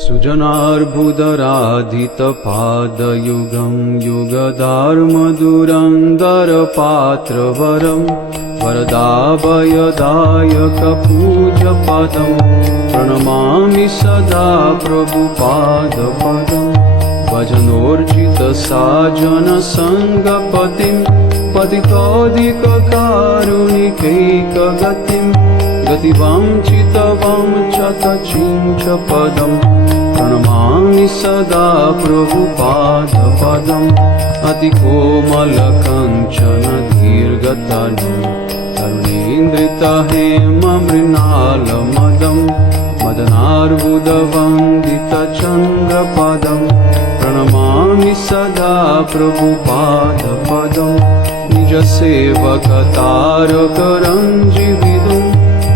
सुजनार्बुदराधितपादयुगं युगधर्मदुरन्दरपात्रवरं वरदाभयदायकपूज्यपदं प्रणमामि सदा प्रभुपादपदं भजनोर्जितसाजनसङ्गपतिं पतितोऽधिककारुणिकैकगतिं गतिवञ्चितवञ्चतचिञ्चपदं प्रणमामि सदा प्रभुपादपदम् अतिकोमलकञ्चन दीर्घतनुं तरुणीन्द्रितहेममृणालमदं मदनार्बुदवन्दितचन्द्रपदं प्रणमामि सदा प्रभुपादपदं निजसेवकतारकरञ्जिविदुं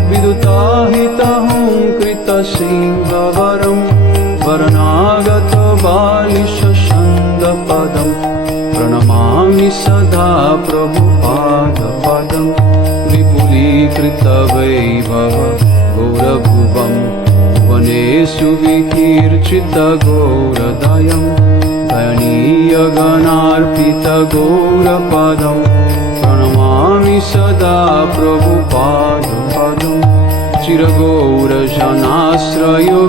विदुताहितहुं कृतसिंहवरं वरनागतबालिशछन्दपदं प्रणमामि सदा प्रभुपादपदं विपुलीकृतवैभव गौरभुवं वनेषु विकीर्चितगौरदयं दयनीयगणार्पितगौरपदं प्रणमामि सदा प्रभुपादपदं चिरगौरजनाश्रयो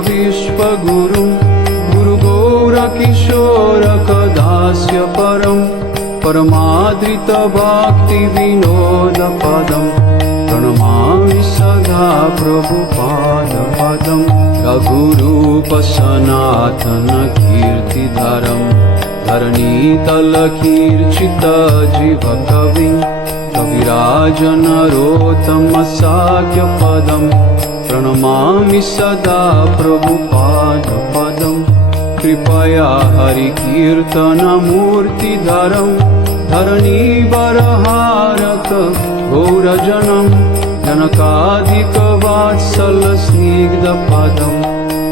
विश्वगुरुं गुरुगौरकिशोरकदास्य परं परमादृतभक्तिविनोदपदं प्रणमामि सदा प्रभुपादपदं रघुरूपसनातनकीर्तिधरं धरणीतलकीर्चितजीवकविं कविराजनरोत्तमसाख्यपदं प्रणमामि सदा प्रभुपादपदं कृपया हरिकीर्तनमूर्तिधरं धरणीवरहारक घोरजनं जनकादिकवात्सलस्निग्धपदं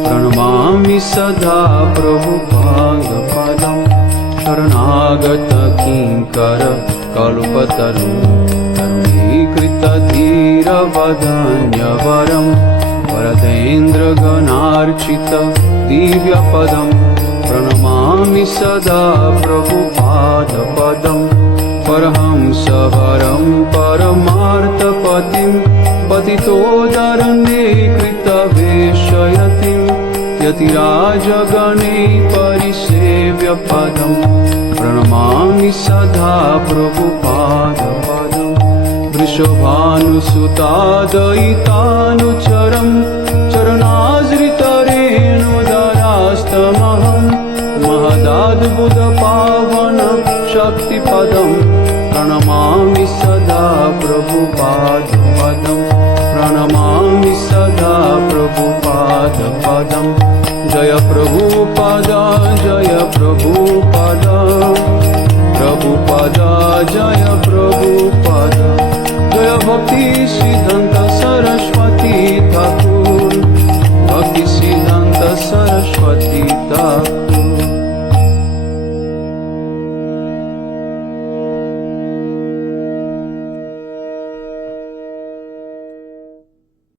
प्रणमामि सदा प्रभुपादपदं शरणागतकिङ्कर कल्पतरुं तरुणीकृतधीरवदन्यवरं वरदेन्द्रगणार्चित दिव्यपदं प्रणमामि सदा प्रभुपादपदं परहंसवरं परमार्थपतिं पतितोदरन्धीकृतवेश्ययतिं यतिराजगणे परिसेव्यपदं प्रणमामि सदा प्रभुपादपदं वृषभानुसुतादयितानुचरं चरणाश्रितरेणुदरास्तमहं महदाद्भुतपावनशक्तिपदं प्रणमामि सदा प्रभुपादपदं प्रणमामि सदा प्रभुपादपदं जय प्रभुपदा जय प्रभुपदा प्रभुपदा जय प्रभुपदा जय भक्ति सिद्धं